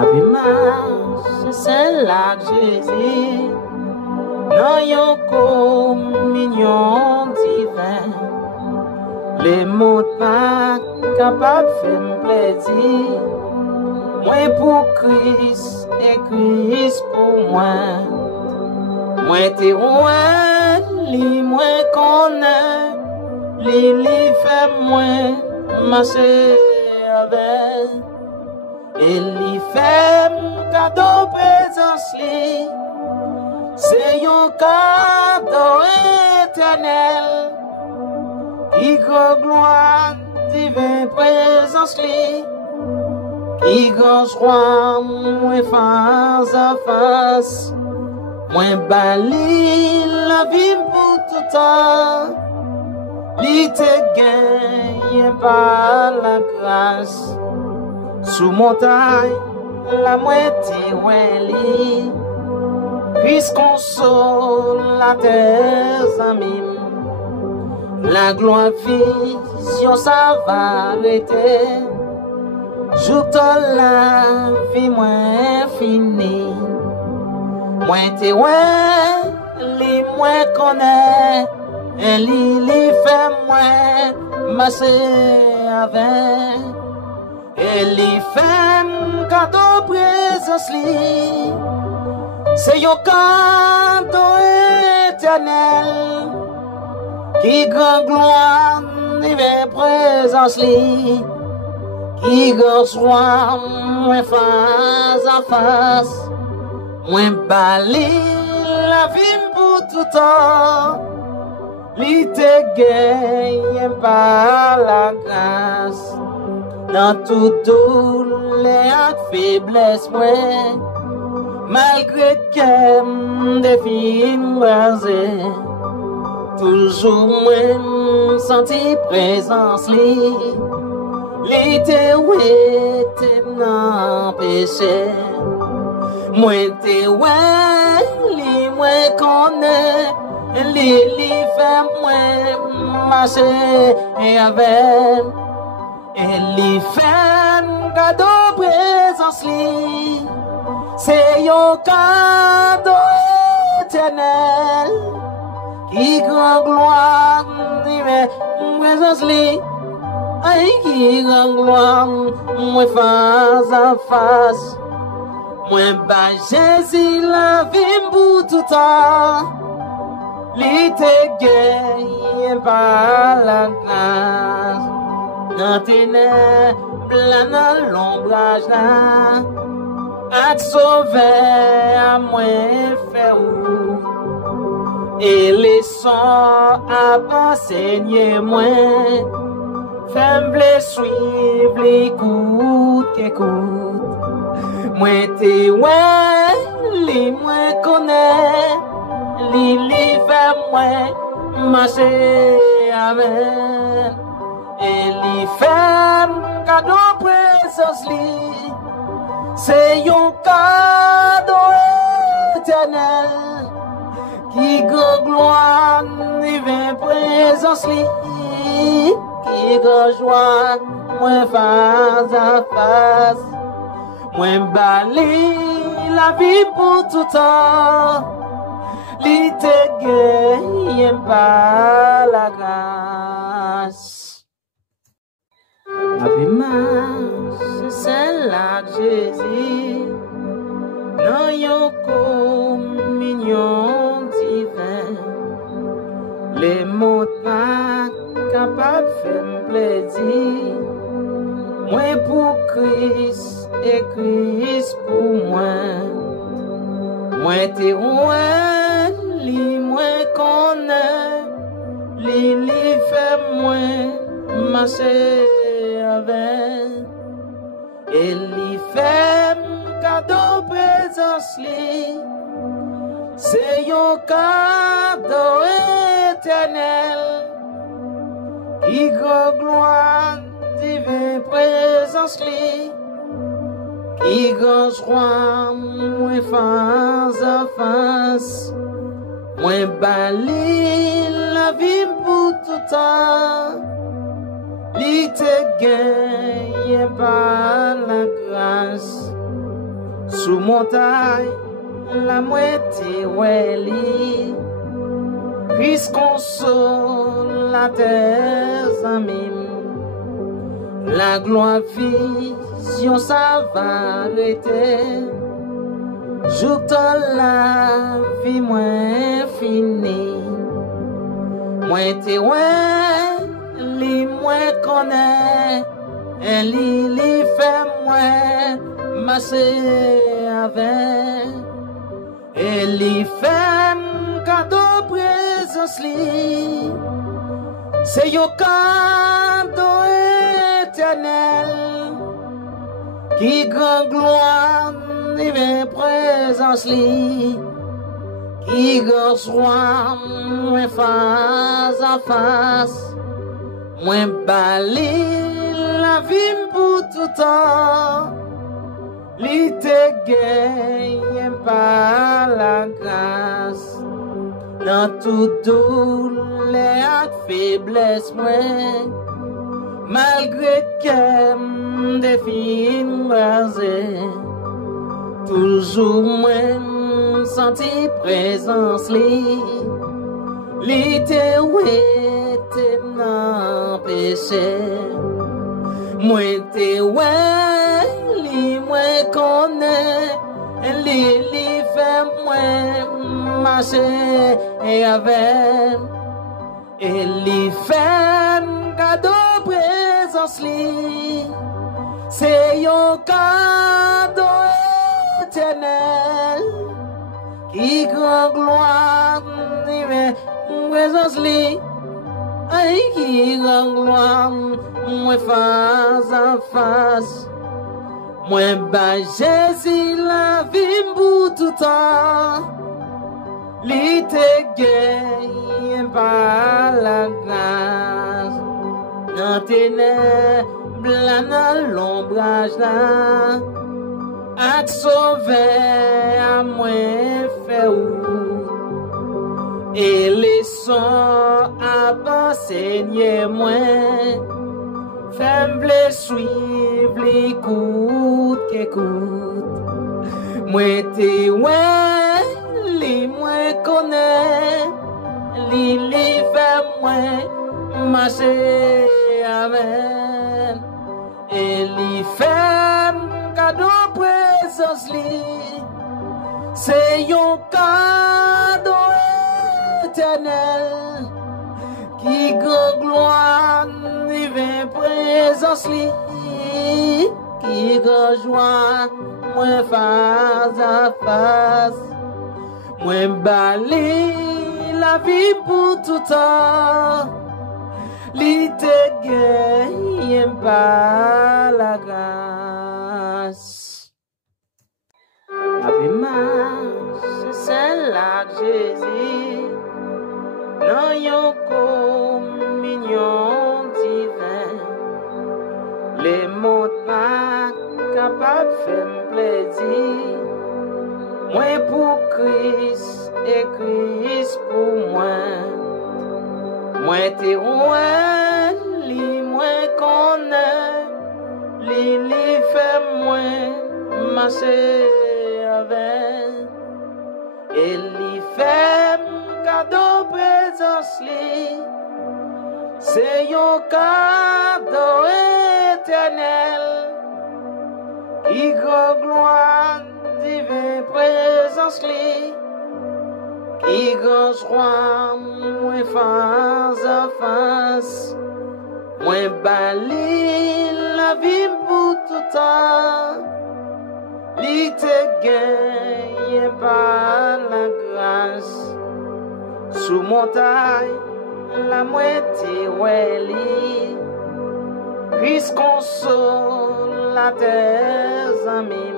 L'image, c'est là que Jésus, dans une communion divine, les mots pas capables de faire plaisir. Moi pour Christ et Christ pour moi. Moi t'es loin, li moi connais, li fait moi marcher avec. Et li fait cadeau présence li, c'est un cadeau éternel. Qui grand gloire divine présence li, qui grand joie moi face à face, moi bali la vie pour tout temps. Li te gagne par la grâce. Sous montagne, la moitié oueli, puisqu'on sort la terre amis, la gloire vision ça va arrêter. Jour la vie moins finie, moins t'es ouais, li moins connaît, et li fait moins marcher avec. Et les femmes cadeau présence li, c'est un cadeau éternel. Qui grand gloire divine présence li, qui grand soin moins face à face, moins bali la vie pour tout temps. Li te gagne par la grâce. Dans tout douleur et faiblesse, malgré que défi m'brasé, toujours moi senti présence li te ouais te n'empêché, moi te ouais li moi connais, li fait moi marcher avec. Et les femmes cadeau présence li, c'est un cadeau éternel. Qui grand gloire divine présence li, ay qui grand gloire moi face à face. Moi bas Jésus la vie pour tout temps, li te gagne par la grâce. Dans ténèbres, dans l'ombrage, à te sauver, à moi faire où. Et les sangs à enseigner moi, fais-moi suivre les coups qu'écoute. Moi t'es ouais, li moi connais, li fait moi marcher avec. Et les femmes cadeau présence li, c'est un cadeau éternel. Qui grand gloire divine présence li, qui grand joie moi face à face, moi bali la vie pour tout temps. Li te gagne par la grâce. L'image, c'est là que Jésus, dans une communion divine, les mots pas capables de faire plaisir. Moi pour Christ et Christ pour moi. Moi t'es loin, li moi connais, li fait moi marcher avec. Et li fait cadeau présence li, c'est un cadeau éternel. Qui grand gloire divine présence li, qui grand joie moi face à face, moi bali la vie pour tout temps. Li te gagne par la grâce. sous montagne, la moitié oueli, consolateur amis, la gloire vision ça va arrêter, jour la vie moins finie, moins t'es ouais, li moins connaît, et li fait moins masser avec, et li fait cadeau présence li, c'est yo cadeau éternel, qui grand gloire divine présence li, qui grand soir moins face à face, moins bali la vie pour tout temps, li te gagne par la grâce. Dans tout douleur et faiblesse, malgré qu'elle défie brasé, toujours moins senti présence li te ouais te n'empêché, moi te ouais li moi connaît li fait moi marcher et avec, et li fait cadeau présence li, c'est un cadeau éternel, qui grand gloire divine présence li, ay qui grand gloire moi face à face, moi ba Jésus la vie pour tout temps, li te gagne par la grâce, dans ténèbres dans l'ombrage là, ak sauver à moins fait ou, et les sons à enseigner moins, faible suivre l'écoute qu'écoute, moi t'es ouais, li moi connaît, li fait moi marcher avec, et li fait cadeau présence li, c'est un cadeau éternel, qui grand gloire divine présence li, qui grand joie moi face à face, moi bali la vie pour tout temps, li te gagne par la grâce. La vie marche, c'est celle-là que Jésus, dans yon communion divine, les mots pas capables de faire plaisir, moi pour Christ et Christ pour moi, moi t'es loin, li moi connais, li fait moi marcher avec, et li fait cadeau présence li, c'est un cadeau éternel, qui grand gloire divine présence li, qui grand soir moins face à face, moins bali la vie pour tout temps, li te gagne par la grâce, sous montagne la moitié oueli, Christ consolateur amis,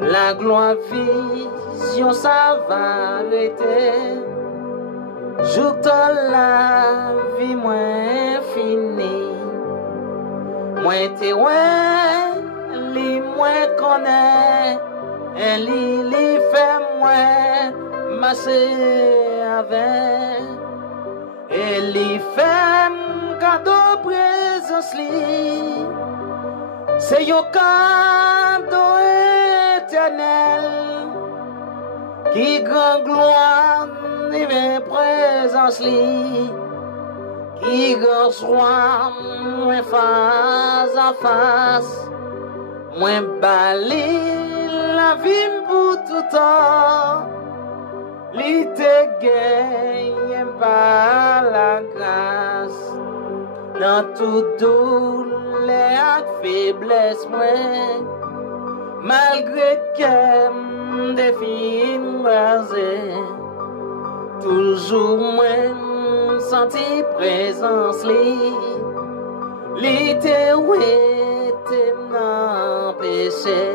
la gloire vision ça va arrêter, jour la vie moins finie, moins t'es ouais, li moins connaît, et li fait moins marcher avec, et li fait cadeau présence li, c'est yo cadeau qui grand gloire et présence li, qui grand soir moi face à face, moi bali la vie pour tout temps, li te gagne par la grâce, dans tout douleur et faiblesse moi, malgré que des filles rasées, toujours moins senti présence li te ouais te n'empêcher,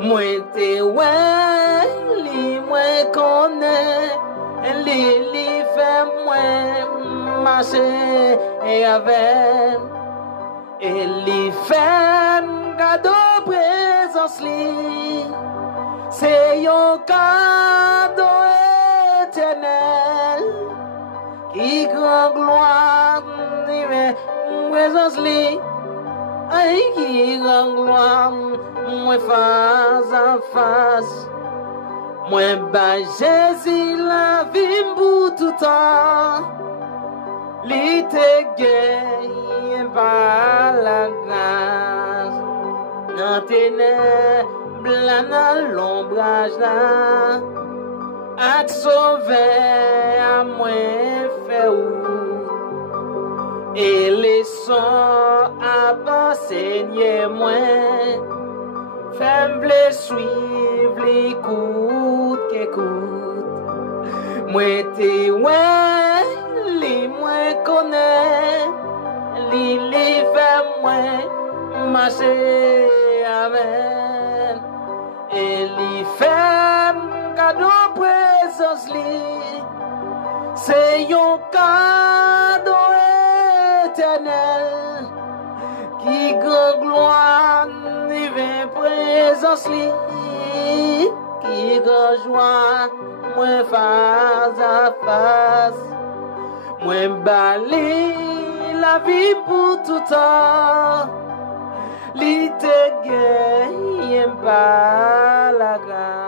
moi te ouais li moi connais, li fait moi marcher et avec, et li fait cadeau présence li, c'est un cadeau éternel, qui grand gloire et présence li, ay qui grand gloire moi face à face, moi ba Jésus la vie pour tout temps, li te gagne par la grâce, dans ténèbres dans l'ombrage là, ak sauver à moi fait ou, et les sons à enseigner moi, faible suivre l'écoute qu'écoute, moi te ouais li moi connais, li fait moi marcher avec, et li fait cadeau présence li, c'est un cadeau éternel, qui grand gloire et présence li, qui grand joie moi face à face, moi bali la vie pour tout temps, li te gagne par la grâce.